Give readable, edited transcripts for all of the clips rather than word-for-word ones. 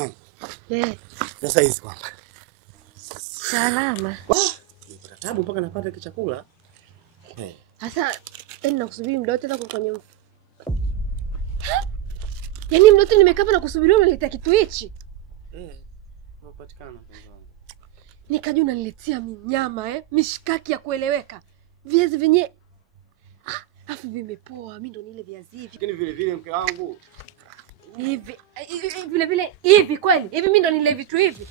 Mke sasa hizi kwamba. Salama. Nipata tabu mpaka napata kichakula. Sasa nakusubiri muda wote hata kwenye mfu. Yaani muda wote nimekaa hapa na kusubiri unaniletea kitu hichi? Unapatikana mpenzi wangu. Nikajua unaniletea minyama mishikaki ya kueleweka. Viazi vyenye afu vimepoa, mimi ndo nile viazi hivi. Lakini vile vile mke wangu. Hivi kweli? Hivi mimi ndo nile vitu hivi?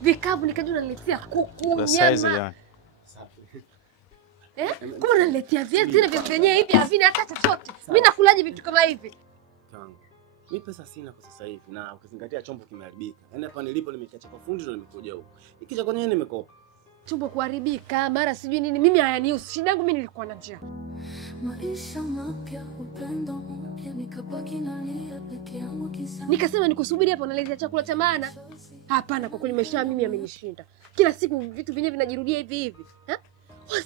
Vikavu nikajua unaniletea kuku, nyama. Kama unaniletea viazi tena vyenyewe hivi havina hata chochote. Mimi nakulaje vitu kama hivi? Kangu. Mimi pesa sina kwa sasa hivi na ukizingatia chombo kimeharibika. Yaani hapa nilipo nimekiacha kwa fundi ndo nimekuja huko. Ikija kwenye nimekopa. Chombo kuharibika, mara sijui nini. Mimi hayanihusu. Shida yangu mimi nilikuwa na njaa. Maisha mapya, upendo mpya, nikabaki nalia peke yangu kisa. Nikasema nikusubiri hapo naletea chakula cha maana. Hapana, kwa kweli maisha mimi yamenishinda. Kila siku vitu vyenyewe vinajirudia hivi hivi.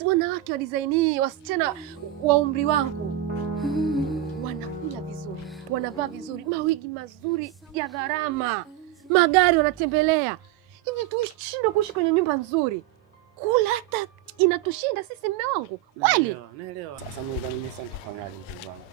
Wanawake wa design hii, wasichana wa umri wangu. Wanakula vizuri, wanavaa vizuri, mawigi mazuri ya gharama. Magari wanatembelea. Hivi tuishinde kuishi kwenye nyumba nzuri. Kula hata inatushinda sisi mume wangu. Kweli? Naelewa. Sasa mimi sana kufanyaje mpenzi wangu.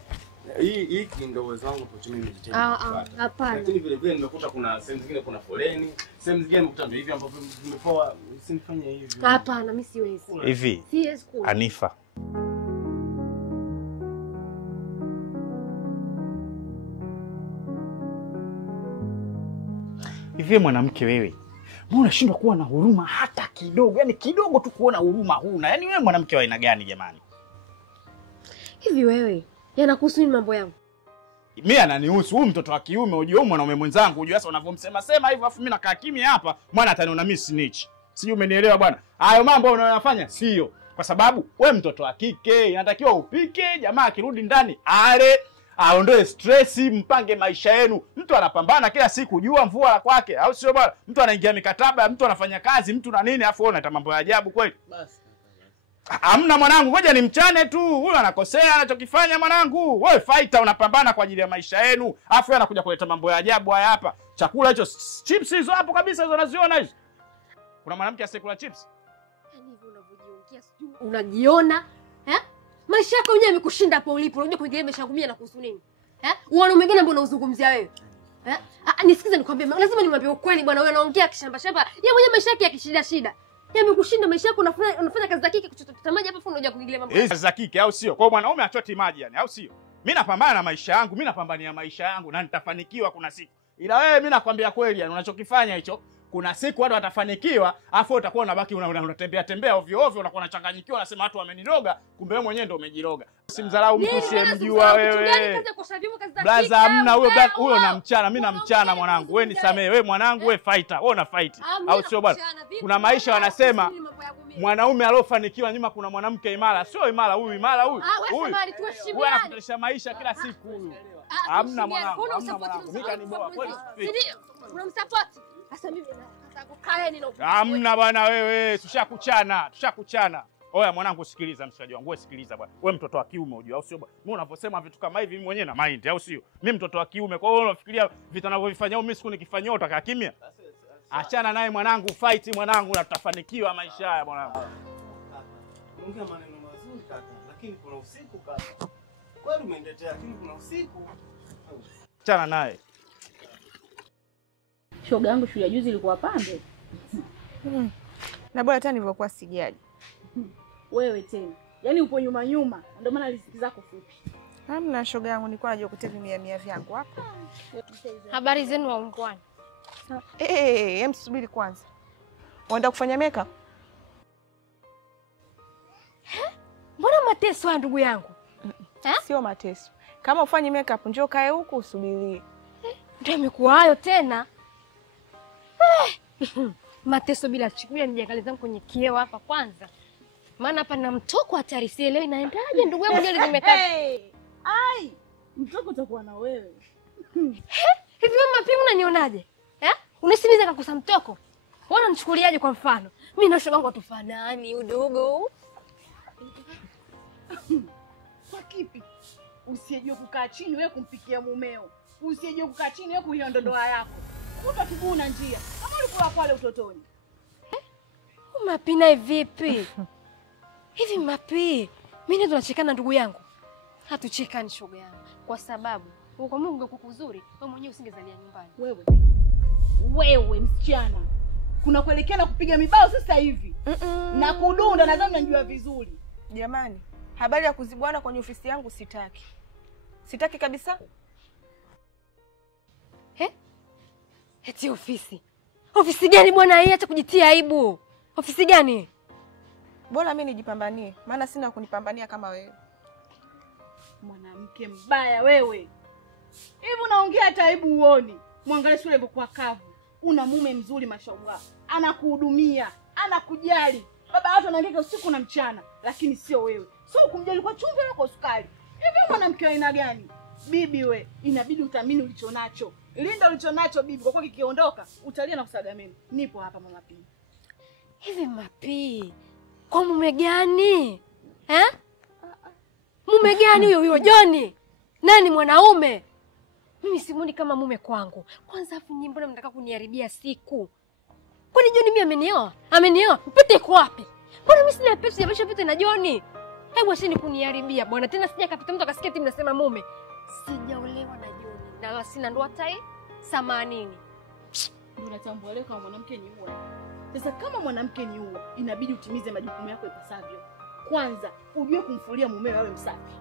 Hii ndio uwezo wangu kutumia mjitendo. Hapana. Lakini vile vile nimekuta kuna sehemu zingine kuna foleni, sehemu zingine nimekuta ndio hivi ambavyo vimepoa, usinifanye hivyo. Hapana, mimi siwezi. Hivi. Siwezi kula. Hanifa. Hivi mwanamke wewe, mbona unashindwa kuwa na huruma hata kidogo? Yaani kidogo tu kuona huruma huna. Yaani wewe mwanamke wa aina gani jamani? Hivi wewe, yanakuhusu nini mambo yangu? Mimi ananihusu. Huyu mtoto wa kiume unajua mwanaume mwenzangu, unajua sasa unavyomsema sema hivyo afu mimi nakaa kimya hapa, mwana ataniona mimi snitch. Sijui umenielewa bwana. Hayo mambo unayofanya sio. Kwa sababu wewe mtoto wa kike, inatakiwa upike, jamaa akirudi ndani ale, aondoe stress, mpange maisha yenu. Mtu anapambana kila siku, jua mvua la kwake, au sio bwana? Mtu anaingia mikataba, mtu anafanya kazi, mtu na nini, afu unaona mambo ya ajabu kweli? Basi. Hamna mwanangu, ngoja nimchane tu. Huyu anakosea anachokifanya mwanangu. Wewe fighter unapambana kwa ajili ya maisha yenu. Afu anakuja kuleta mambo ya ajabu haya hapa. Chakula hicho chips hizo hapo kabisa hizo unaziona hizo. Kuna mwanamke asekula chips? Yaani hivyo unavyojiongea sijui unajiona? Maisha yako yenyewe yamekushinda hapo ulipo. Unajua kuingilia maisha yangu mimi yanakuhusu nini? Uone mwingine mbona unazungumzia wewe? Nisikize nikwambie, lazima nimwambie ukweli bwana, wewe anaongea kishamba shamba. Yeye mwenyewe maisha yake yakishida shida. Yamekushinda maisha yako, unafanya kazi za kike kuchota maji hapa afu unakuja kuingilia mambo. Kazi za kike au sio? Kwa mwanaume achoti maji yani, au sio? Mimi napambana na maisha yangu, mimi napambania maisha yangu na nitafanikiwa kuna siku. Ila wewe mimi nakwambia kweli yani unachokifanya hicho, kuna siku watu watafanikiwa, afu utakuwa unabaki unatembea tembea ovyo ovyo, unakuwa unachanganyikiwa, unasema watu wameniroga, kumbe wewe mwenyewe ndio umejiroga. Usimdharau mtu usiyemjua wewe. Blaza hamna huyo na mchana, mimi na mchana mwanangu. Wewe nisamee, wewe mwanangu wewe fighter, wewe una fight. Au sio bwana? Kuna maisha wanasema mwanaume aliyofanikiwa nyuma kuna mwanamke imara. Sio imara huyu, imara huyu. Huyu anakutalisha maisha kila siku huyu. Hamna mwanangu, hamna mwanangu. Mimi kaniboa kweli. Unamsupport. Sasa mimi nataka kukaeni na hamna bwana wewe, tushakuchana. Oya mwanangu sikiliza mshikaji wangu, wewe sikiliza bwana. Wewe mtoto wa kiume unajua, au sio bwana? Mimi unavyosema vitu kama hivi mimi mwenyewe na mind, au sio? Mimi mtoto wa kiume, kwa hiyo unafikiria vitu anavyovifanya mimi siku nikifanyia utakaa kimya? Achana naye mwanangu, fight mwanangu na tutafanikiwa maisha haya mwanangu. Ongea maneno mazuri kaka, lakini kuna usiku kaka. Kwani umeendetea lakini kuna usiku. Achana naye. Shoga yangu shule juzi ilikuwa pambe. Na bora hata nilivyokuwa sijaji. Wewe tena. Yaani upo nyuma nyuma, ndio maana riziki zako fupi. Hamna shoga yangu, nilikuwa najua kutevi 100 vyangu hapa. Habari zenu waungwana. Msubiri kwanza. Unaenda kufanya makeup? Mbona mateso ndugu yangu? Sio mateso. Kama ufanye makeup njoo kae huku usubirie. Ndio imekuwa hayo tena. Mateso bila chikulia nijiangalie zangu kwenye kioo hapa kwanza. Maana hapa na mtoko hatari sielewi naendaje ndugu yangu ndio nimekaa. Ai, mtoko utakuwa na wewe. Hivi mama pia unanionaje? Unisimiza kakosa mtoko? Wewe unanichukuliaje kwa mfano? Mimi na shoga wangu hatufanani udogo. Kwa kipi? Usijue kukaa chini wewe kumpikia mumeo. Usijue kukaa chini wewe kuiona ndoa yako. Kuta kibuna njia. Kama ulikuwa pale utotoni. Mapi naye vipi? Hivi Mapi, mimi tunachekana ndugu yangu. Hatuchekani shoga yangu. Kwa sababu kwa Mungu ungekuwa kuzuri, wewe mwenyewe usingezalia nyumbani. Wewe msichana. Kuna kuelekea na kupiga mibao sasa hivi. Na kudunda nadhani unajua vizuri. Jamani, habari ya kuzibwana kwenye ofisi yangu sitaki. Sitaki kabisa. Eti ofisi. Ofisi gani bwana hii, acha kujitia aibu. Ofisi gani? Bora mimi nijipambanie, maana sina kunipambania kama wewe. Mwanamke mbaya wewe. Hivi unaongea hata aibu uoni. Muangalie shule kwa kavu. Una mume mzuri mashallah. Anakuhudumia, anakujali. Baba watu anaandika usiku na mchana, lakini sio wewe. Sio kumjali kwa chumvi na kwa sukari. Hivi mwanamke wa aina gani? Bibi we, inabidi utamini ulichonacho. Linda ulichonacho bibi, kwa kuwa kikiondoka utalia na kusaga meno. Nipo hapa mama Pii. Hivi Mapi, kwa mume gani? Mume gani huyo Joni? Nani mwanaume? Mimi simuoni kama mume kwangu. Kwanza afu nyinyi mbona mnataka kuniharibia siku? Kwani Joni mimi amenioa? Amenioa? Mpete iko wapi? Mbona mimi sina pesa ya maisha pete na Joni? Hebu ashini kuniharibia bwana. Tena sija kapita mtu akasikia timu nasema mume. Sijaolewa na Joni. Na sina ndoa tai 80. Ndio natambua leo kama mwanamke ni uwe. Sasa kama mwanamke ni uwe, inabidi utimize majukumu yako ipasavyo. Kwanza, ujue kumfulia mumeo awe msafi.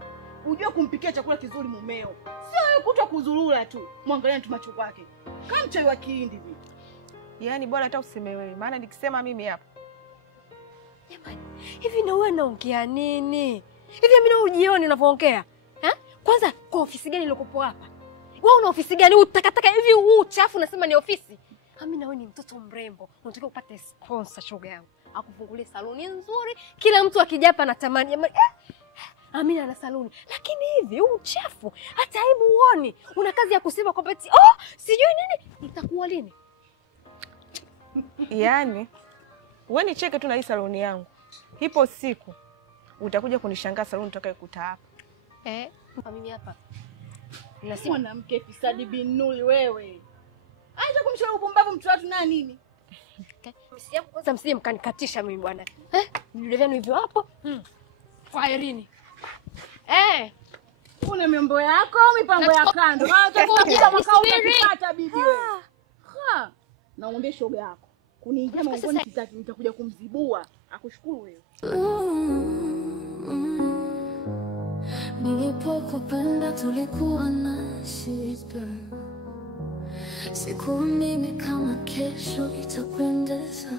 Ujue kumpikia chakula kizuri mumeo. Sio wewe kutwa kuzurura tu. Muangalie tu macho yake. Kama mchai wa Kihindi hivi. Yaani bora hata useme wewe, maana nikisema mimi hapa. Jamani, hivi na wewe naongea nini? Hivi mimi na ujioni unavyoongea? Kwanza kwa ofisi gani uliyokupo hapa? Wewe una ofisi gani? Utakataka hivi uchafu unasema ni ofisi? Amina wewe ni mtoto mrembo. Unataka upate sponsor shoga yangu. Akufungulie saloni nzuri. Kila mtu akijapa anatamani. Amina ana saloni. Lakini hivi uchafu hata aibu uone. Una kazi ya kusema kwamba sijui nini itakuwa lini? Yaani wewe nicheke tu na hii saloni yangu. Ipo siku utakuja kunishangaa saloni utakayokuta hapa. Mimi hapa. Na si mwanamke fisadi binuli wewe. Acha kumshauri upumbavu mtu watu na nini? Kwanza msije mkanikatisha mimi bwana. Ndio vyenu hivyo hapo. Kwaherini. Una mambo yako au mipango ya kando? Utakuja makao ukipata bibi wewe. Naombe shoga yako. Kuniingia maongoni kitaki nitakuja kumzibua. Akushukuru wewe. Nilipokupenda tulikuwa na shida. Sikuamini kama kesho itapendeza,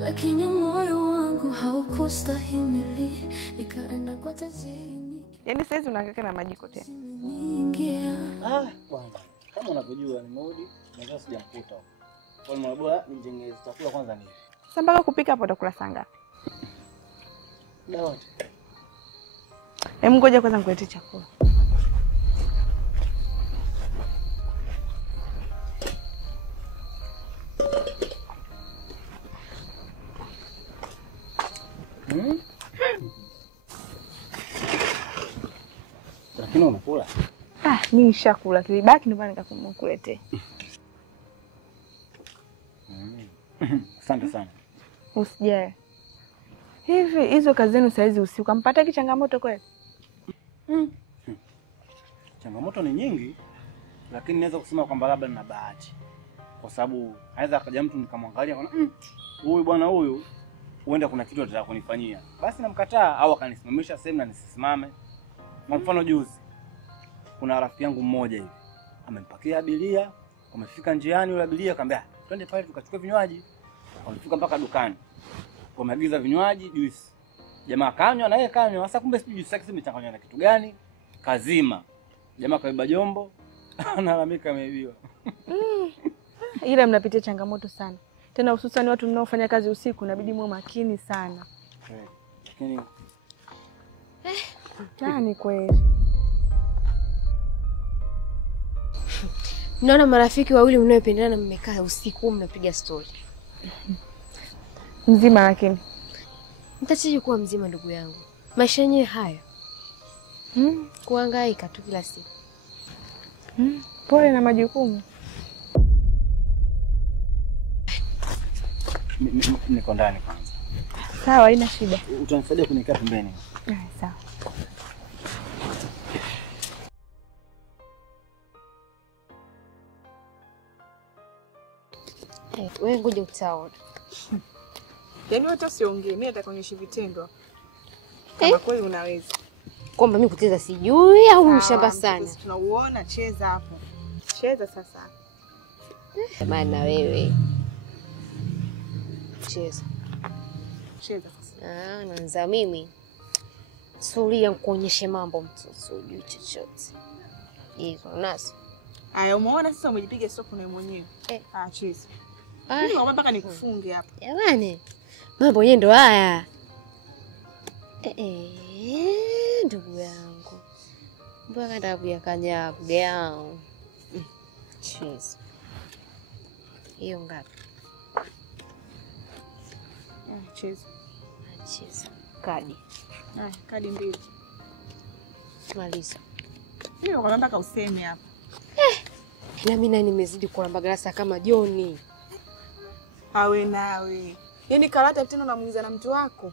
lakini moyo wangu haukustahimili, nikaenda kwa tajiri. Yaani sasa unahangaika na majiko tena. Kwanza kama unavyojua nimerudi na sijamkuta. Kwa hiyo bora nijengeze chakula kwanza nini. Sasa mpaka kupika hapo utakula saa ngapi? Muda wote. Ngoja kwanza nikuletee chakula. Lakini unakula? Mimi nishakula, kilibaki ndio maana nikakuletea. Asante sana. Usijali. Hivi hizo kazi zenu saizi usiku mpata kichangamoto kweli? Changamoto ni nyingi, lakini naweza kusema kwamba labda nina bahati. Kwa sababu haiza akaja mtu nikamwangalia kwa huyu bwana huyu huenda kuna kitu atataka kunifanyia. Basi namkataa au akanisimamisha sehemu na nisisimame. Kwa mfano juzi kuna rafiki yangu mmoja hivi amenipakia abiria, wamefika njiani yule abiria akamwambia twende pale tukachukue vinywaji. Wamefika mpaka dukani. Wameagiza vinywaji, juice. Jamaa kanywa na yeye kanywa. Sasa kumbe sijui juice yake imechanganywa na kitu gani? Kazima. Jamaa kabeba jombo, analalamika ameibiwa. Ila mnapitia changamoto sana. Tena hususan watu mnaofanya kazi usiku inabidi muwe makini sana. Lakini Nani kweli? Naona marafiki wawili mnaopendana mmekaa usiku mnapiga story. Mzima lakini. Nitachaje kuwa mzima ndugu yangu? Maisha yenyewe haya. Kuhangaika tu kila siku. Pole na majukumu. niko ndani kwanza. Sawa, haina shida. Utanisaidia kunikaa pembeni. Sawa. Wewe ngoja utaona. Yaani wewe usiongee, mimi nitakuonyesha vitendo. Kama kweli unaweza. Kwamba mimi kucheza sijui au mshamba sana. Tunauona, cheza hapo. Cheza sasa. Maana wewe. Cheza. Cheza sasa. Naanza mimi. Sulia nikuonyeshe mambo mtoto, hujui chochote. Hizo nasi. Aya, umeona sasa umejipiga stop na mwenyewe. Cheza. Mimi naomba mpaka nikufunge hapa. Jamani. Mambo yenyewe ndo haya. Ndugu yangu. Mbona ndabu ya kanyabu yao. Cheese. Hiyo ngapi? Cheza. Cheza. Kadi. Kadi 2. Maliza. Mimi naomba mpaka useme hapa. Na mimi nimezidi kulamba galasa kama Joni. Awe nawe. Yaani karata tena unamuuliza na mtu wako.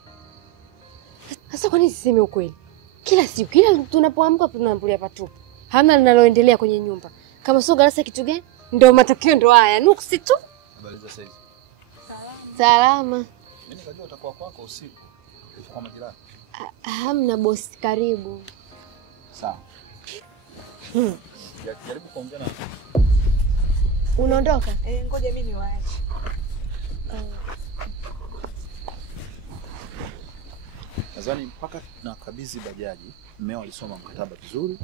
Sasa kwa nini siseme ukweli? Kila siku kila tunapoamka tunaambulia patupu. Hamna linaloendelea kwenye nyumba. Kama sio galasa kitu gani? Ndio matokeo ndo haya. Nuksi tu. Habari za saizi? Salama. Mimi nikajua utakuwa kwako usiku. Kwa majirani. Hamna bosi, karibu. Sawa. Jaribu kuongea na. Unaondoka? Ngoja mimi niwaache. Nadhani mpaka nakabidhi bajaji, mmeo alisoma mkataba vizuri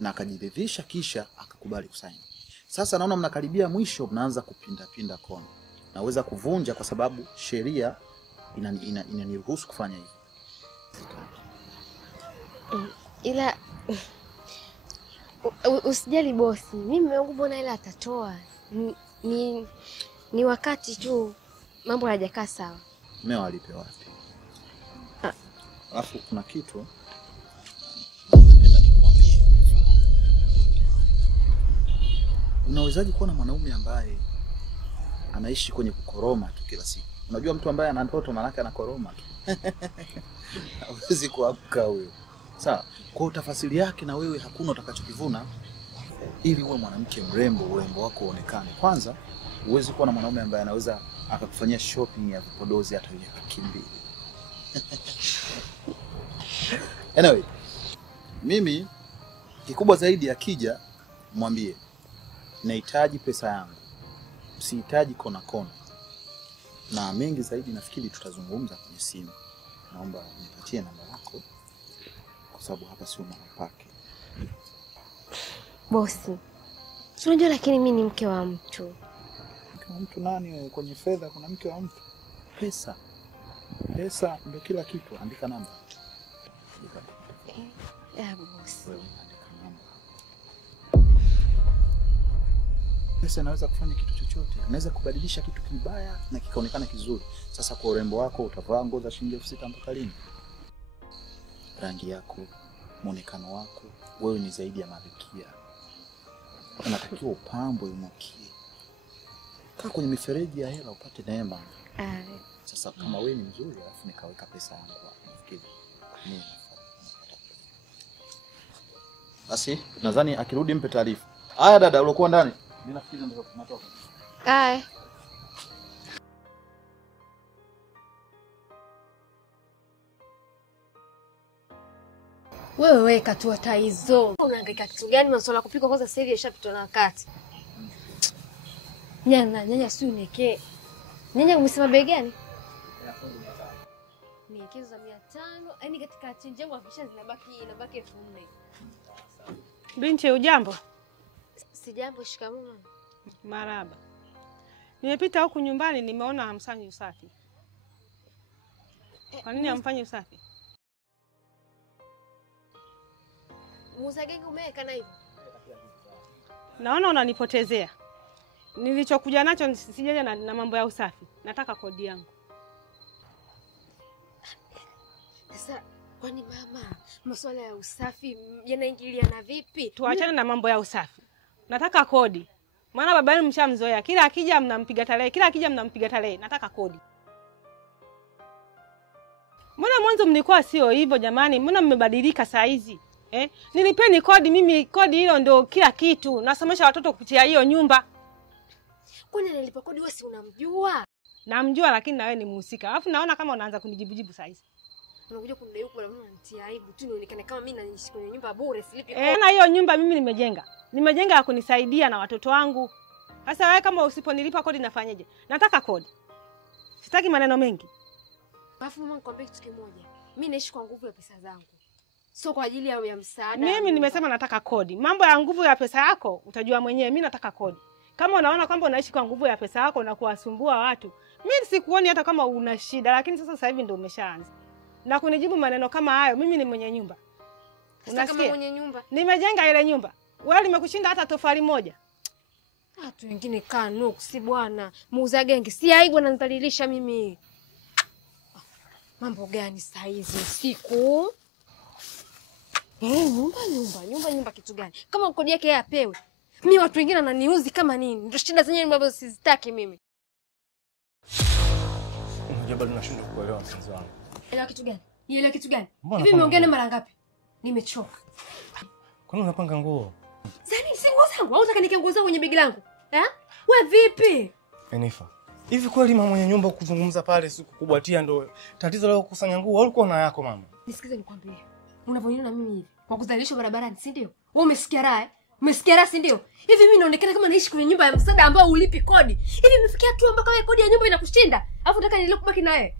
na akajiridhisha kisha akakubali kusaini. Sasa naona mnakaribia mwisho, mnaanza kupinda kona. Naweza kuvunja kwa sababu sheria inaniruhusu kufanya hivyo. Ila usijali bosi, mimi mume wangu mbona ila atatoa. Ni wakati tu mambo hayajakaa sawa. Mmeo alipe wapi? Alafu kuna kitu napenda nikwambie. Unawezaje kuwa na mwanaume ambaye anaishi kwenye kukoroma tu kila siku? Unajua mtu ambaye ana ndoto manake anakoroma tu. Hawezi kuamka huyo. Sawa. Kwa utafasiri yake na wewe hakuna utakachokivuna ili uwe mwanamke mrembo, urembo wako uonekane. Kwanza, huwezi kuwa na mwanaume ambaye anaweza akakufanyia shopping ya vipodozi hata ya Kimbi. Anyway, mimi kikubwa zaidi akija mwambie nahitaji pesa yangu. Sihitaji kona. Na mengi zaidi nafikiri tutazungumza kwenye simu. Naomba nipatie namba yako kwa sababu hapa sio mahali pake. Bosi. Unajua lakini mimi ni mke wa mtu. Mke wa mtu nani? Kwenye fedha kuna mke wa mtu? Pesa ndio kila kitu. Andika namba. Bosi. Pesa inaweza kufanya kitu chochote. Inaweza kubadilisha kitu kibaya na kikaonekana kizuri. Sasa kwa urembo wako utavaa nguo za shilingi 6,000 mpaka lini? Rangi yako, muonekano wako, wewe ni zaidi ya malkia. Unatakiwa upambwe unukie. Kaa kwenye mifereji ya hela upate neema. Sasa kama wewe ni mzuri alafu nikaweka pesa yangu hapo nafikiri. Mimi basi nadhani akirudi mpe taarifa. Haya dada ulikuwa ndani? Mimi nafikiri ndio tunatoka. Wewe weka tu hata hizo. Unahangaika kitu gani? Masuala kupika kwanza sasa hivi yashapitwa na wakati. Nyanya si uneke. Nyanya umesema bei gani? Niekezo za 500. Yaani katika change yangu afisha inabaki 4,000. Binti ujambo? Sijambo, shikamoo. Maraba. Nimepita huku nyumbani nimeona hamfanyi usafi. Kwa nini hamfanyi usafi? Muuza genge umeweka na hivyo? Naona unanipotezea. Nilichokuja nacho sijaja na mambo ya usafi. Nataka kodi yangu. Sasa kwani mama, masuala ya usafi yanaingiliana vipi? Tuachane na mambo ya usafi. Nataka kodi. Maana baba yenu mshamzoea. Kila akija mnampiga tarehe, Nataka kodi. Mbona mwanzo mlikuwa sio hivyo jamani? Mbona mmebadilika saa hizi? Nilipeni kodi mimi, kodi hilo ndio kila kitu. Nasomesha watoto kupitia hiyo nyumba. Kwani nilipa kodi wewe si unamjua? Namjua lakini na wewe ni mhusika. Alafu naona kama unaanza kunijibujibu saa hizi. Unakuja kunidai huko na mimi unanitia aibu tu, nionekane kama mimi naishi kwenye nyumba bure silipi. Na hiyo nyumba mimi nimejenga. Nimejenga ya kunisaidia na watoto wangu. Sasa wewe kama usiponilipa kodi nafanyaje? Nataka kodi. Sitaki maneno mengi. Alafu mama nikwambie kitu kimoja. Mimi naishi kwa nguvu ya pesa zangu. Sio kwa ajili ya msaada. Mimi nimesema nataka kodi. Mambo ya nguvu ya pesa yako utajua mwenyewe. Mimi nataka kodi. Kama unaona kwamba unaishi kwa nguvu ya pesa yako na kuwasumbua watu, mimi sikuoni hata kama una shida, lakini sasa hivi ndio umeshaanza. Na kunijibu maneno kama hayo, mimi ni mwenye nyumba. Unasikia? Kama mwenye nyumba. Nimejenga ile nyumba. Wewe limekushinda hata tofali moja. Watu wengine kaa nuksi bwana. Muuza genge. Si aibu ananidhalilisha mimi. Mambo gani saa hizi usiku? Nyumba kitu gani? Kama kodi yake yeye apewe. Mimi watu wengine wananiuzi kama nini? Ndio shida zenyewe ambazo sizitaki mimi. Unajua bado nashindwa kuelewa mpenzi wangu. Elewa kitu gani? Nielewa kitu gani? Hivi nimeongea mara ngapi? Nimechoka. Kwani unapanga nguo? Zani si nguo zangu? Au unataka nike nguo zangu kwenye begi langu? Wewe vipi? Enifa. Hivi kweli mama mwenye nyumba kuzungumza pale siku kubwa tia ndo tatizo la kukusanya nguo au ulikuwa na yako mama? Nisikize nikwambie. Unavyoniona mimi hivi, kwa kudhalilishwa barabarani, si ndio? Wewe umesikia raha? Umesikia raha si ndio? Hivi mimi naonekana kama naishi kwenye nyumba ya msaada ambao ulipi kodi. Hivi imefikia tu mpaka wewe kodi ya nyumba inakushinda. Alafu unataka niendelee kubaki na wewe?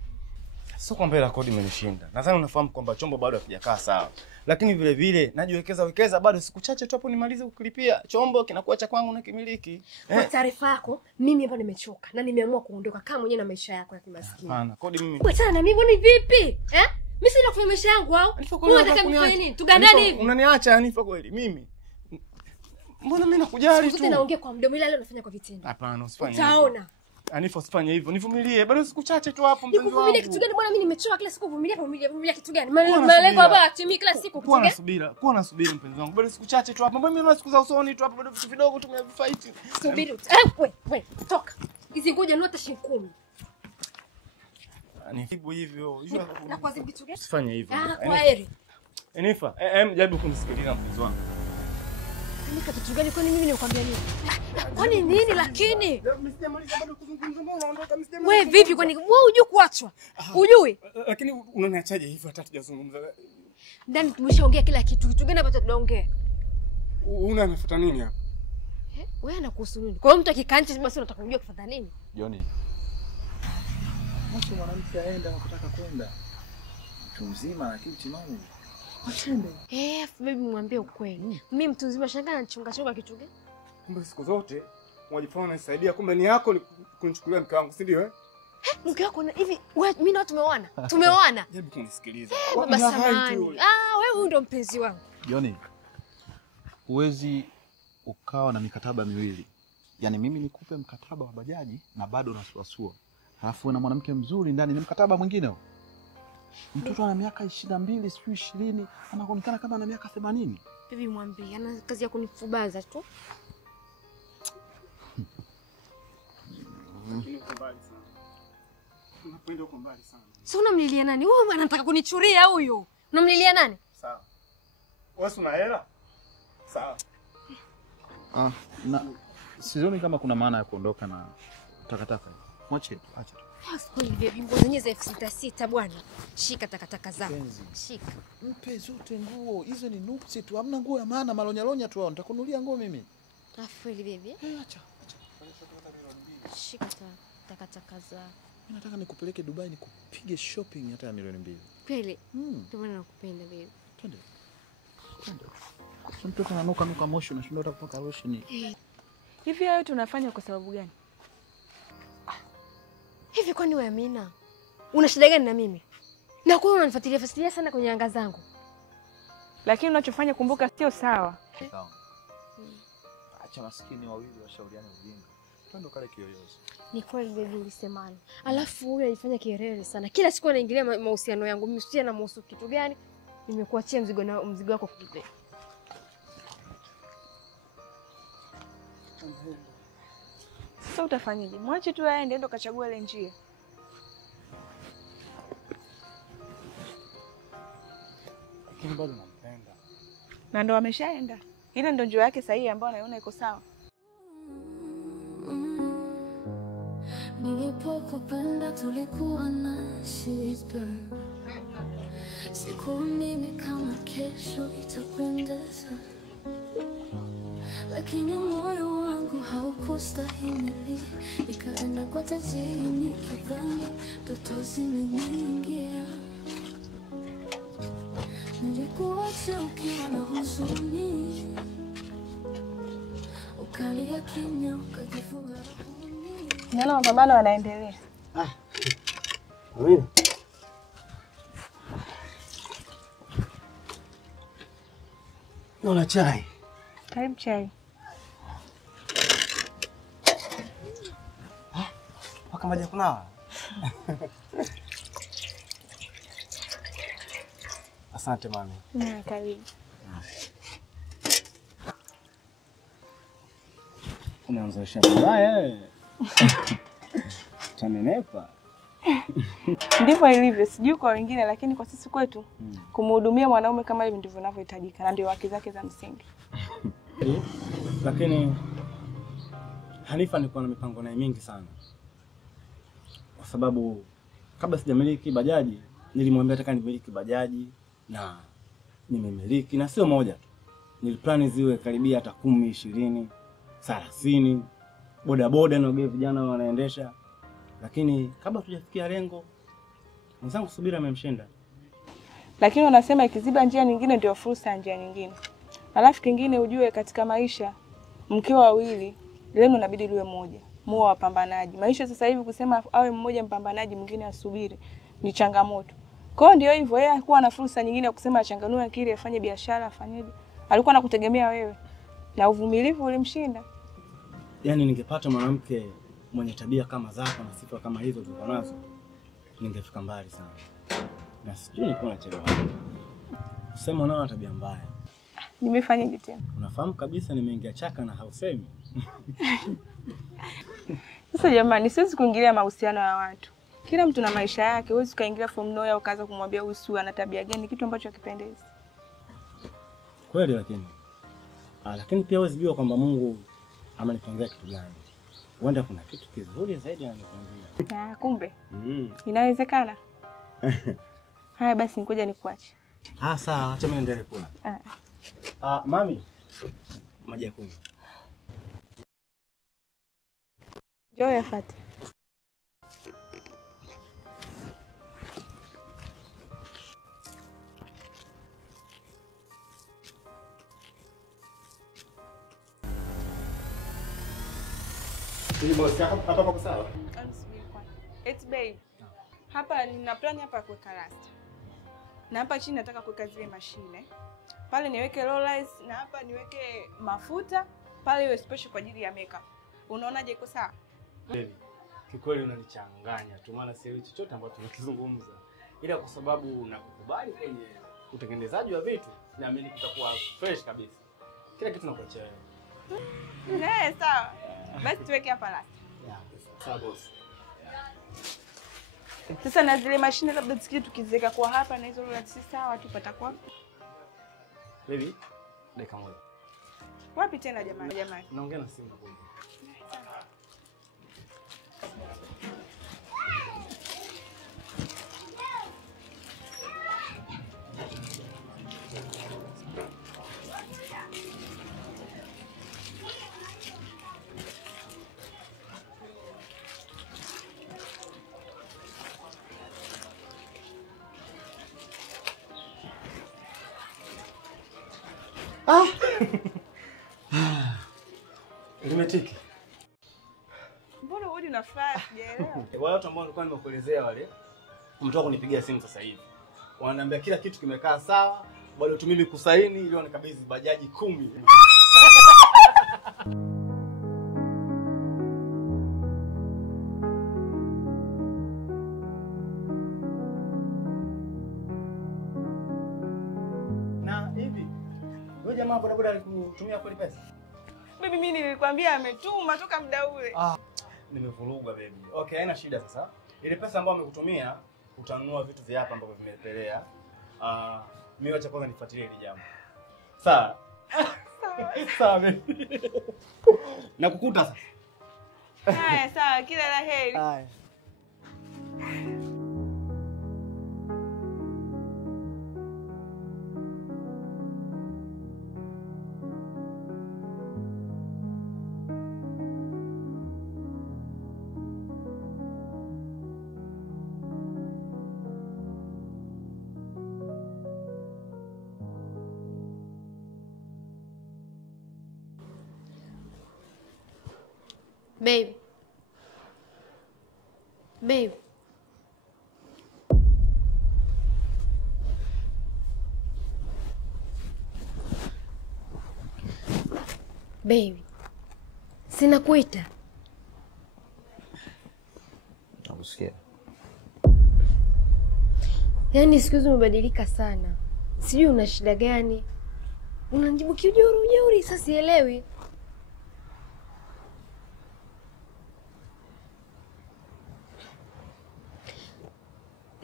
Sio kwamba ile kodi imenishinda. Nadhani unafahamu kwamba chombo bado hakijakaa sawa. Lakini vile vile najiwekeza bado siku chache tu hapo nimalize kukilipia. Chombo kinakuwa cha kwangu na kimiliki. Kwa taarifa yako, mimi hapa nimechoka na nimeamua kuondoka kama mwenyewe na maisha yako ya kimaskini. Hapana, kodi mimi. Achana na mimi, ni vipi? Mimi sina kufanya maisha yangu au? Unataka nifanye nini? Tugandane hivi. Unaniacha Anifa kweli mimi? Mbona mimi nakujali tu? Sasa naongea kwa mdomo ila leo nafanya kwa vitendo. Hapana, usifanye hivyo. Utaona. Anifa usifanye hivyo. Nivumilie. Bado siku chache tu hapo mpenzi wangu. Nikuvumilie kitu gani bwana, mimi nimechoka kila siku kuvumilia kitu gani? Malengo hapa atimii kila siku kuwa na subira mpenzi wangu. Bado siku chache tu hapo. Mbona mimi naona siku za usoni tu hapo bado vitu vidogo tumevifight. Subiri. Wewe, toka. Hizi ngoja ni hata shilingi 10. Anifibu hivyo. Na kwa kitu gani? Usifanye hivyo. Kwa heri. Anifa, jaribu kunisikiliza mpenzi wangu. Nika kitu gani kwani mimi nikwambia nini? Kwani nini lakini? Msijamaliza bado kuzungumza, mbona unaondoka msijamaliza? Wewe vipi kwani wewe hujui kuachwa? Hujui? Lakini unaniachaje hivyo hata tujazungumza? Ndani tumeshaongea kila kitu. Kitu gani ambacho tunaongea? Unafuata nini hapa? Wewe anakuhusu nini? Kwa hiyo mtu akikanchi basi unataka kujua kufuata nini? Joni. Mtu mwanamke aenda anataka kwenda. Mtu mzima lakini timamu. Atende. Baby mwambie ukweli. Mimi mtu mzima shangaa anachunga kitu gani? Kumbe siku zote unajifanya unanisaidia, kumbe ni yako ni kunichukulia mke wangu, si ndio mke wako hivi wewe mimi na tumeoana. Tumeoana. Hebu kunisikiliza. Baba samani. Wewe huyu ndo mpenzi wangu. Joni. Huwezi ukawa na mikataba miwili. Yaani mimi nikupe mkataba wa bajaji na bado unasuasua. Halafu na mwanamke mzuri ndani ni mkataba mwingine huo. Mtoto ana miaka 22, sio 20, anaonekana kama ana miaka 80. Bibi mwambie, ana kazi ya kunifubaza tu. Unakwenda huko mbali sana. Sasa unamlilia nani? Wewe anataka kunichuria huyo. Unamlilia nani? Sawa. Wewe una hela? Sawa. Na sioni kama kuna maana ya kuondoka na takataka. Mwache tu, acha tu. Kwani bibi nguo zenyewe za 6,600 bwana. Shika takataka zako. Shika. Mpe zote nguo. Hizo ni nuksi tu. Hamna nguo ya maana, malonyalonya tu hao. Nitakununulia nguo mimi. Kweli bibi? Acha. Shika takataka zako. Mimi nataka nikupeleke Dubai nikupige shopping hata ya milioni 2. Kweli? Ndio maana nakupenda bibi. Twende. Mtoto ananuka moshi unashindwa hata kupaka lotion. Hivi hayo tunafanya kwa sababu gani? Hivi kwani wewe Amina? Una shida gani na mimi? Na kwa nini unanifuatilia sana kwenye anga zangu? Lakini unachofanya kumbuka sio sawa. Sawa. Acha maskini wawili washauriane ujinga. Twende kale kiyoyozi. Ni kweli baby ulisemana. Alafu huyu alifanya kielele sana. Kila siku anaingilia mahusiano yangu. Mimi sio na muhusu kitu gani? Nimekuachia mzigo wako kulipe. Sasa utafanyaje? Mwache tu aende ndo kachagua ile njia. lakini bado nampenda. Na ndo ameshaenda. Ile ndo njia yake sahihi ambayo anaiona iko sawa. Nilipokupenda tulikuwa na shida. Sikuamini kama kesho itapendeza, lakini moyo wangu haukustahimili. Nikaenda kwa tajiri nikidhani ndoto zimeniingia. Nilikuacha ukiwa na huzuni, ukalia kimya ukajifunga. Naona mapambano yanaendelea. Amina. Naona chai. Karibu chai. Paka maji kunawa. Asante mami. Karibu. Unaanzisha mbaya. Tanenepa. Ndivyo ilivyo, sijui kwa wengine lakini kwa sisi kwetu kumhudumia mwanaume kama hivi ndivyo vinavyohitajika na ndio haki zake za msingi. Lakini Hanifa nilikuwa na mipango naye mingi sana. Kwa sababu kabla sijamiliki bajaji, nilimwambia nataka nimiliki bajaji na nimemiliki na sio moja tu. Niliplani ziwe karibia hata 10, 20, 30, bodaboda na vijana wanaendesha. Lakini kabla tujafikia lengo, mwenzangu Subira amemshinda. Lakini wanasema ikiziba njia nyingine ndio fursa ya njia nyingine. Alafu kingine ujue katika maisha mkiwa wawili, lengo inabidi liwe moja. Muwe wapambanaji. Maisha sasa hivi kusema awe mmoja mpambanaji mwingine asubiri ni changamoto. Kwa hiyo ndio hivyo, yeye hakuwa na fursa nyingine ya kusema achanganue akili afanye biashara afanyeje. Alikuwa anakutegemea wewe. Na uvumilivu ulimshinda. Yaani ningepata mwanamke mwenye tabia kama zako na sifa kama hizo zilizo nazo, ningefika mbali sana. Na sijui nilikuwa nachelewa. Sema nao tabia mbaya. Nimefanyaje tena? Unafahamu kabisa nimeingia chaka na hausemi. Sasa jamani, siwezi kuingilia mahusiano ya watu. Kila mtu na maisha yake, huwezi kaingilia from nowhere ukaanza kumwambia huyu ana tabia gani, kitu ambacho hakipendezi. Kweli lakini pia huwezi jua kwamba Mungu amenipangia kitu gani. Huenda kuna kitu kizuri zaidi ananipangia. Kumbe. Inawezekana. Haya basi ngoja nikuache. Sawa, acha mimi niendelee kula. Mami. Maji ya kunywa. Njoo yafuate. Ni boss hapa kwa sawa? It's babe. Hapa nina plan hapa kuweka rasta. Na hapa chini nataka kuweka zile mashine. Pale niweke rollers na hapa niweke mafuta, pale iwe special kwa ajili ya makeup. Unaonaje iko sawa? Baby, kikweli unanichanganya tu maana sielewi chochote ambacho tunakizungumza. Ila kwa sababu nakukubali kwenye utengenezaji wa vitu, naamini kitakuwa fresh kabisa. Kila kitu nakuachia wewe. Sawa. Basi tuweke hapa rasta. Sawa boss. Sasa na zile mashine labda tusikie tukiziweka kwa hapa na hizo rollers si sawa tupata kwa. Baby, dakika moja. Wapi tena jamani? Naongea na simu kwa. Limetiki. Mbona wewe unafurahi sijaelewa? Wale watu ambao nilikuwa nimekuelezea wale, mtu wako kunipigia simu sasa hivi. Wananiambia kila kitu kimekaa sawa, bado tu mimi kusaini ili wanikabidhi bajaji 10. Na hivi, wewe jamaa bodaboda alikutumia kweli pesa? Baby mimi nilikwambia ametuma toka muda ule. Nimevurugwa baby. Okay, haina shida sasa. Ile pesa ambayo amekutumia utanunua vitu vya hapa ambavyo vimepelea. Mimi wacha kwanza nifuatilie hili jambo. Sawa. Sawa baby. Nakukuta sasa. Haya, sawa, kila la heri. Haya. Babe. Babe. Baby. Sina kuita. Nakusikia. Yaani siku hizi umebadilika sana. Sijui una shida gani. Unanijibu kiujeuri, sasa sielewi.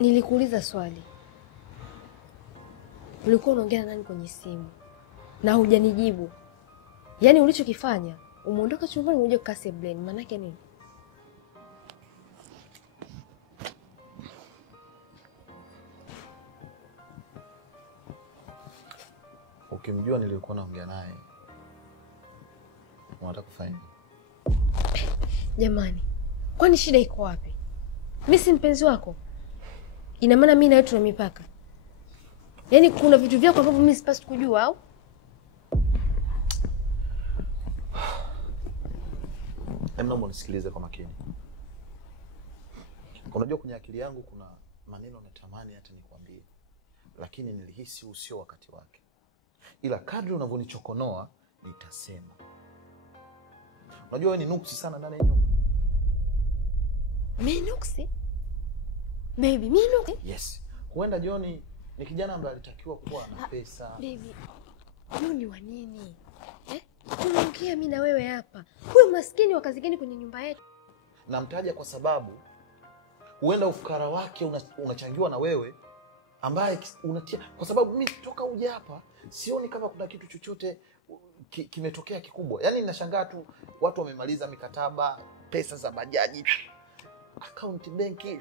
Nilikuuliza swali. Ulikuwa unaongea na nani kwenye simu? Na hujanijibu. Yaani ulichokifanya, umeondoka chumbani unakuja kukaa sebuleni. Maana yake nini? Ukimjua nilikuwa naongea naye, unataka kufanya? Jamani, kwani shida iko wapi? Mimi si mpenzi wako? Ina maana mimi na wewe tuna mipaka? Yaani kuna vitu vyako ambavyo mimi sipaswi kujua au? Naomba unisikilize kwa makini. Unajua kwenye akili yangu kuna maneno natamani hata nikwambie, lakini nilihisi usio wakati wake. Ila kadri unavyonichokonoa nitasema. Unajua wewe ni nuksi sana ndani ya nyumba. Mimi nuksi? Baby, mimi nuksi? Yes. Huenda John ni kijana ambaye alitakiwa kuwa na pesa. Baby, John wa nini? Tunaongea mimi na wewe hapa. Wewe maskini wa kazi gani kwenye nyumba yetu? Namtaja kwa sababu huenda ufukara wake unachangiwa na wewe ambaye unatia, kwa sababu mimi toka uje hapa sioni kama kuna kitu chochote kimetokea kikubwa. Yaani ninashangaa tu watu wamemaliza mikataba, pesa za bajaji, account benki.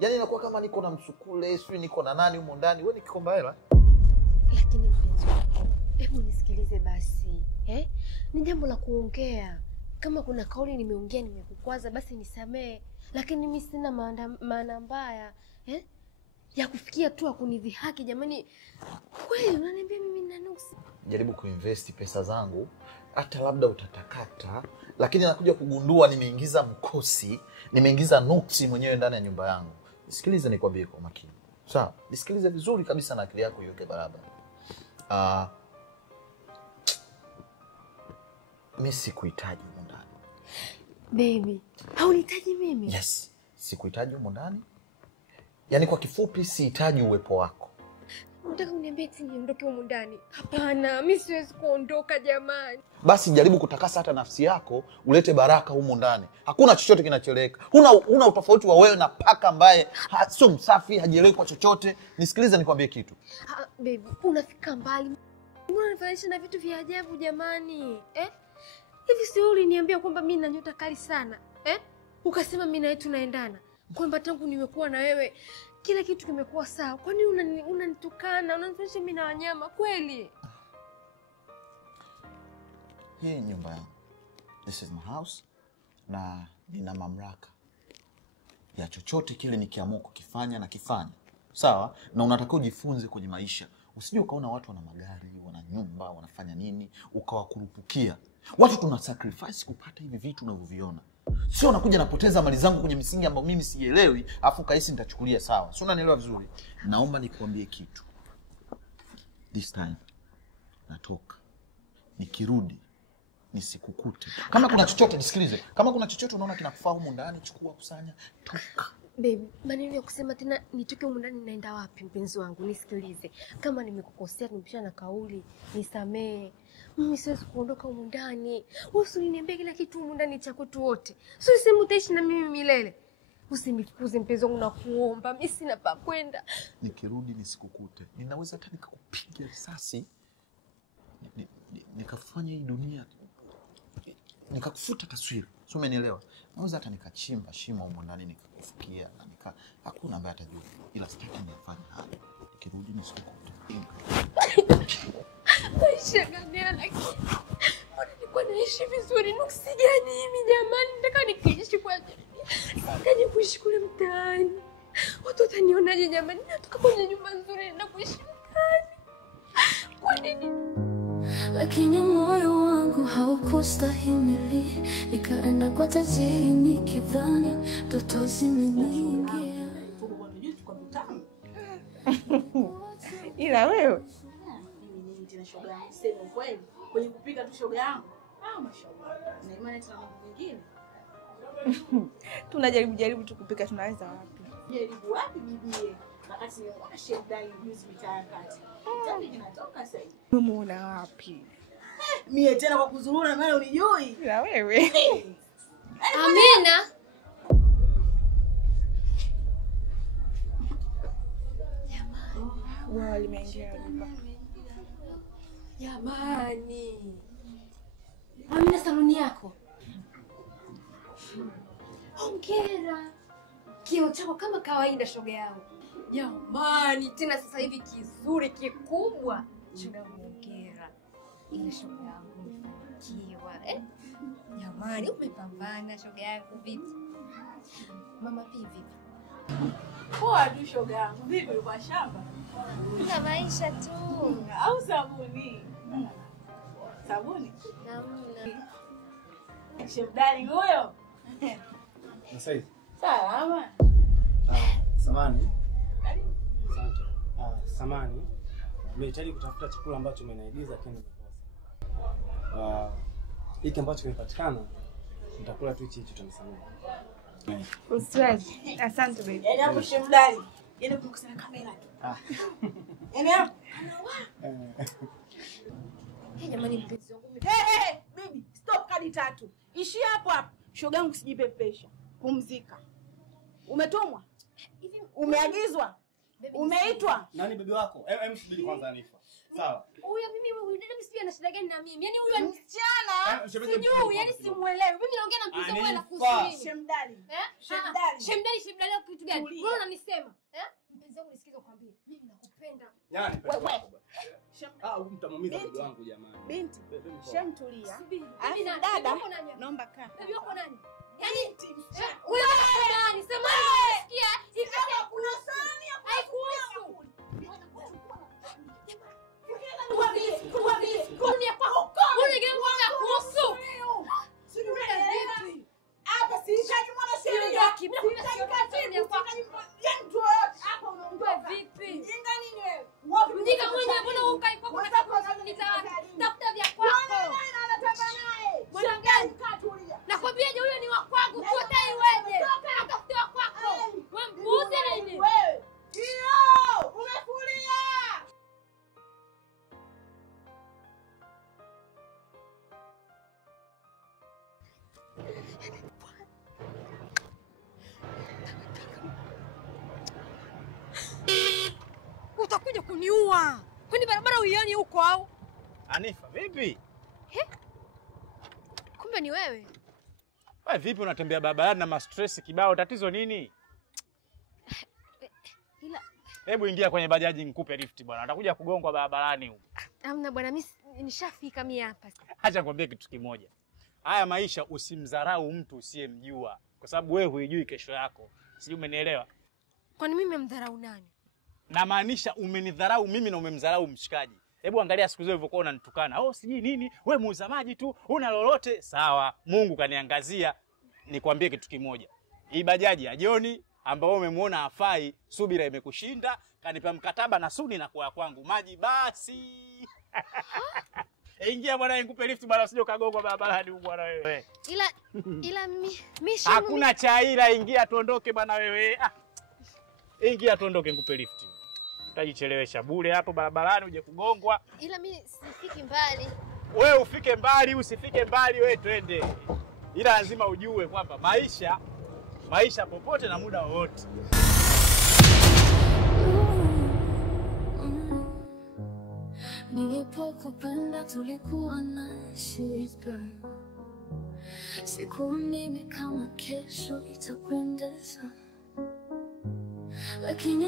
Yaani inakuwa kama niko na msukule, sio niko na nani humo ndani. Wewe nikikomba hela. Lakini mpenzi wangu, hebu nisikilize basi. Ni jambo la kuongea. Kama kuna kauli nimeongea nimekukwaza basi nisamee. Lakini mimi sina maana mbaya, ya kufikia tu akunidhihaki. Jamani, kweli unaniambia mimi nina nuksi? Jaribu kuinvest pesa zangu, hata labda utatakata, lakini nakuja kugundua nimeingiza mkosi, nimeingiza nuksi mwenyewe ndani ya nyumba yangu. Nisikilize nikwambie kwa makini. Sawa? Nisikilize vizuri kabisa na akili yako iweke barabara. Mimi sikuhitaji huko ndani. Baby, haunihitaji mimi? Yes, sikuhitaji huko ndani. Yaani kwa kifupi sihitaji uwepo wako. Unataka uniambie eti niondoke huko ndani? Hapana, mimi siwezi kuondoka jamani. Basi jaribu kutakasa hata nafsi yako, ulete baraka huko ndani. Hakuna chochote kinacheleka. Huna utofauti wa wewe na paka ambaye sio msafi, hajielewi kwa chochote. Nisikilize nikwambie kitu. Baby, unafika mbali. Mbona unafananisha na vitu vya ajabu jamani? Hivi sio uliniambia kwamba mimi na nyota kali sana? Ukasema mimi na wewe tunaendana. Kwamba tangu nimekuwa na wewe kila kitu kimekuwa sawa. Kwani unanitukana, unanifananisha mimi na wanyama kweli? Hii nyumba yangu. This is my house. Na nina mamlaka ya chochote kile nikiamua kukifanya na kifanya. Sawa? Na unatakiwa ujifunze kwenye maisha. Usije ukaona watu wana magari, wana nyumba, wanafanya nini, ukawakurupukia. Watu tuna sacrifice kupata hivi vitu unavyoviona. Sio unakuja napoteza mali zangu kwenye misingi ambayo mimi sielewi, afu kaisi nitachukulia sawa. Sio unanielewa vizuri? Naomba nikuambie kitu. This time natoka. Nikirudi nisikukute. Kama kuna chochote nisikilize. Kama kuna chochote unaona kinakufaa huko ndani, chukua, kusanya, toka. Baby, maneno ya kusema tena nitoke huko ndani naenda wapi mpenzi wangu? Nisikilize. Kama nimekukosea tumepishana na kauli, nisamee. Mimi siwezi kuondoka huko ndani. Wewe usiniambie kila kitu huko ndani cha kwetu wote. Sio sema utaishi na mimi milele. Usinifukuze mpenzi wangu, nakuomba. Mimi sina pa kwenda. Nikirudi nisikukute. Ninaweza hata nikakupiga risasi. Nikafanya hii dunia nikakufuta taswira. Sio, umenielewa? Naweza hata nikachimba shimo huko ndani nikakufukia na hakuna ambaye atajua. Ila sitaki nifanye haya. Nikirudi nisikukute. Maisha gani lakini? Mbona nilikuwa naishi vizuri? Nuksi gani mimi jamani? Nataka nikiishi kwa ajili. Sikaje kuishi kule mtaani. Watu watanionaje jamani? Natoka kwenye nyumba nzuri na kuishi mtaani. Kwa nini? Lakini moyo wangu haukustahimili, nikaenda kwa tajiri nikidhani ndoto zimeniingia. Ila wewe Mimi tena shoga yangu, sema kweli. Kwenye kupika tu shoga yangu. Mashallah. Na imani tena mambo mengine. tunajaribu tu kupika, tunaweza wapi? Jaribu wapi bibie? Wakati nilikuwa shedai juzi mitaa kati. Tani ninatoka sasa hivi. Umemuona wapi? Mie tena kwa kuzurura maana unijui. Ila wewe. Amina. Wao limeingia nyumba. Jamani. Amina, saluni yako. Hongera. Kio chako kama kawaida shoga yangu. Jamani, tena sasa hivi kizuri kikubwa. Shoga, hongera. Ile shoga yangu umefanikiwa, Jamani, umepambana shoga yangu vipi? Mama vipi? Poa tu shoga yangu. Vipi ulikuwa shamba? Na maisha tu. Au sabuni? Sabuni? Namna. Shemdani huyo. Sasa hivi. Salama. Samani. Asante. Samani. Nimehitaji kutafuta chakula ambacho umenaigiza lakini nimekosa. Hiki ambacho kimepatikana nitakula tu hichi tutanisamehe. Usiwazi. Asante baby. Yaani hapo shemdani. Yaani kukusanya kamera tu. Yaani hapo. Jamani mpenzi wangu. Baby, stop kadi 3. Ishi hapo hapo. Shoga yangu usijipepesha. Pumzika. Umetumwa? Hivi Umeagizwa? Umeitwa? Nani bibi wako? Subiri kwanza Anifa. Sawa. Huyo huyu dada msipia ana shida gani na mimi? Yaani huyu Msichana. sijui, yaani simuelewi. Mimi naongea na mpenzi wangu na kuhusu nini? Shemdani. Shemdani. Shemdani kitu gani? Wewe unanisema? Mpenzi wangu nisikize kwambie. Mimi nakupenda. Yaani Wewe. mtamuumiza bibi wangu jamani. Binti. Shemtulia. Subiri. Alafu Mimi dada, nani? naomba kaa. Bibi wako nani? Yaani wewe nani? Sema unasikia? Sasa kuna sani hapo. Haikuhusu. Kunia kwa huko. Unigeuka kuhusu. Vipi? Hapa si shaji mwana sheria. Hapa unaondoka. Vipi? Jinga nini wewe? Mjinga mwenyewe mbona ukai kwa unataka kunita wapi? Tafuta vya kwako. Mwanangu kaa tulia. Nakwambiaje huyo ni wa kwangu, tu tai wewe. Tafuta wa kwako. Wewe mbuzi nini? Wewe. Hiyo, umefulia. Utakuja kuniua. Kwani barabara uioni huko au? Anifa, vipi? Kumbe ni wewe. Wewe vipi unatembea barabarani na ma-stress kibao, tatizo nini? Ila Hebu ingia kwenye bajaji nikupe lift bwana. Utakuja kugongwa barabarani huko. hamna bwana, mimi nishafika mimi hapa. Acha nikwambie kitu kimoja. Haya maisha usimdharau mtu usiyemjua kwa sababu wewe huijui kesho yako. Sijui umenielewa? Kwani mimi nimemdharau nani? Na maanisha umenidharau mimi na umemdharau mshikaji. Hebu angalia siku zile ulivyokuwa unanitukana. Oh, sijui nini, wewe muuza maji tu, una lolote? Sawa, Mungu kaniangazia. Nikwambie kitu kimoja. Hii bajaji ya Joni ambao umemuona hafai, subira imekushinda, kanipa mkataba na Suni na kwa kwangu maji basi. Ingia bwana, nikupe lift bwana, usije kagongwa barabarani huko bwana wewe. Ila mimi Hakuna chaira, ingia tuondoke bwana wewe. Ingia tuondoke nikupe lift. Utajichelewesha bure hapo barabarani uje kugongwa. Ila mimi sifiki mbali. Wewe ufike mbali usifike mbali, wewe twende. Ila lazima ujue kwamba maisha maisha popote na muda wowote. Nilipokupenda tulikuwa na shida. Siku mimi kama kesho itapendeza, lakini